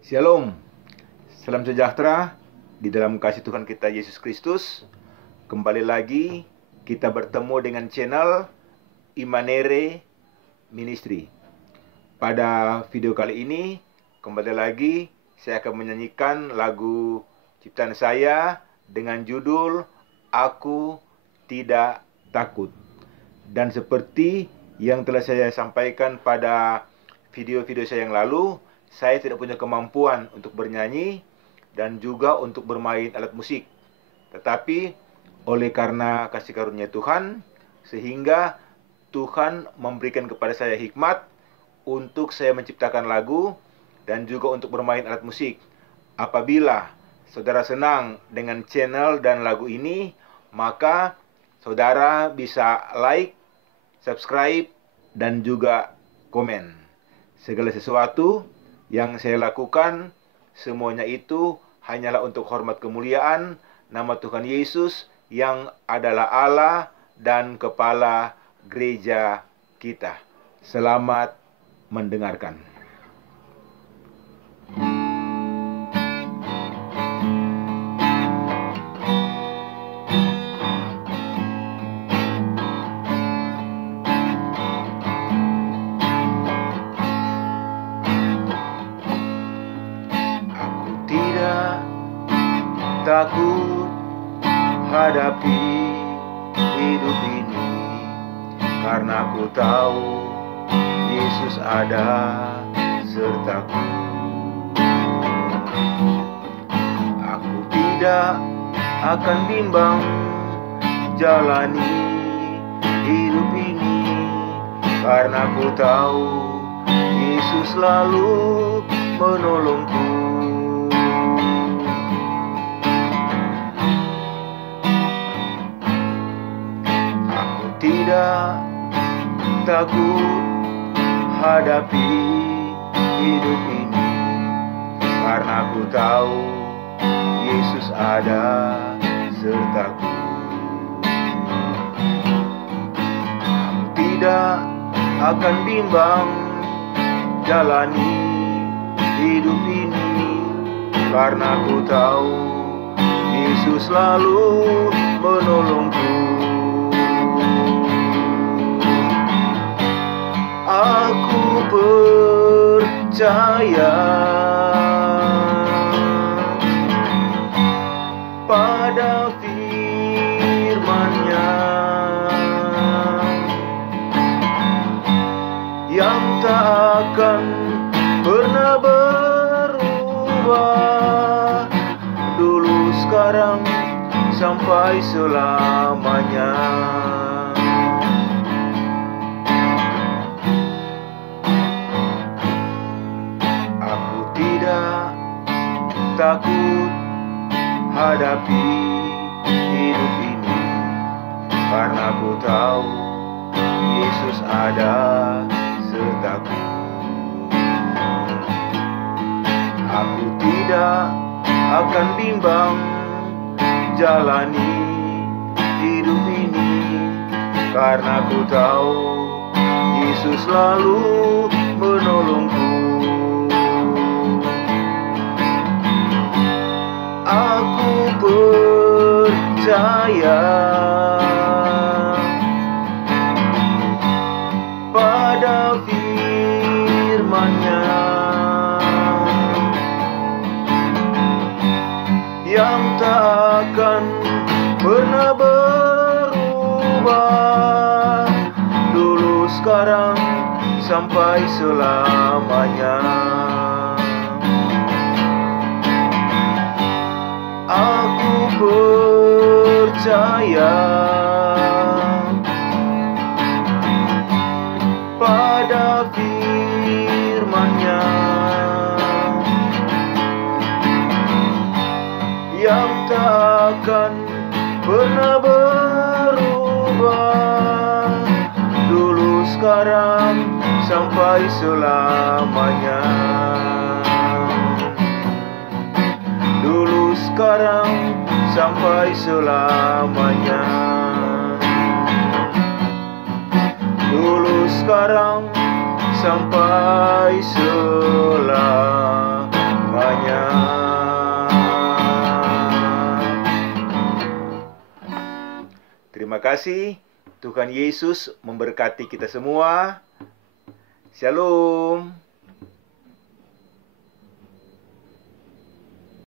Shalom, salam sejahtera di dalam kasih Tuhan kita Yesus Kristus. Kembali lagi kita bertemu dengan channel Immanere Ministry. Pada video kali ini, kembali lagi saya akan menyanyikan lagu ciptaan saya dengan judul Aku Tidak Takut. Dan seperti yang telah saya sampaikan pada video-video saya yang lalu, saya tidak punya kemampuan untuk bernyanyi dan juga untuk bermain alat musik. Tetapi oleh karena kasih karunia Tuhan, sehingga Tuhan memberikan kepada saya hikmat untuk saya menciptakan lagu dan juga untuk bermain alat musik. Apabila saudara senang dengan channel dan lagu ini, maka saudara bisa like, subscribe, dan juga komen. Segala sesuatu yang saya lakukan, semuanya itu hanyalah untuk hormat kemuliaan nama Tuhan Yesus yang adalah Allah dan Kepala gereja kita. Selamat mendengarkan. Takut hadapi hidup ini, karena aku tahu Yesus ada sertaku. Aku tidak akan bimbang jalani hidup ini, karena aku tahu Yesus selalu menolongku. Tidak takut hadapi hidup ini, karena aku tahu Yesus ada sertaku. Aku tidak akan bimbang jalani hidup ini, karena aku tahu Yesus selalu menolongku. Aku percaya pada firman-Nya yang tak akan pernah berubah, dulu, sekarang, sampai selamanya. Takut hadapi hidup ini, karena aku tahu Yesus ada sertaku. Aku tidak akan bimbang jalani hidup ini, karena aku tahu Yesus selalu menolongku. Aku percaya pada firman-Nya yang tak akan pernah berubah, dulu, sekarang, sampai selamanya. Aku percaya pada firman-Nya yang tak akan pernah berubah, dulu, sekarang, sampai selamanya. Dulu, sekarang, sampai selamanya. Dulu, sekarang, sampai selamanya. Terima kasih. Tuhan Yesus memberkati kita semua. Shalom.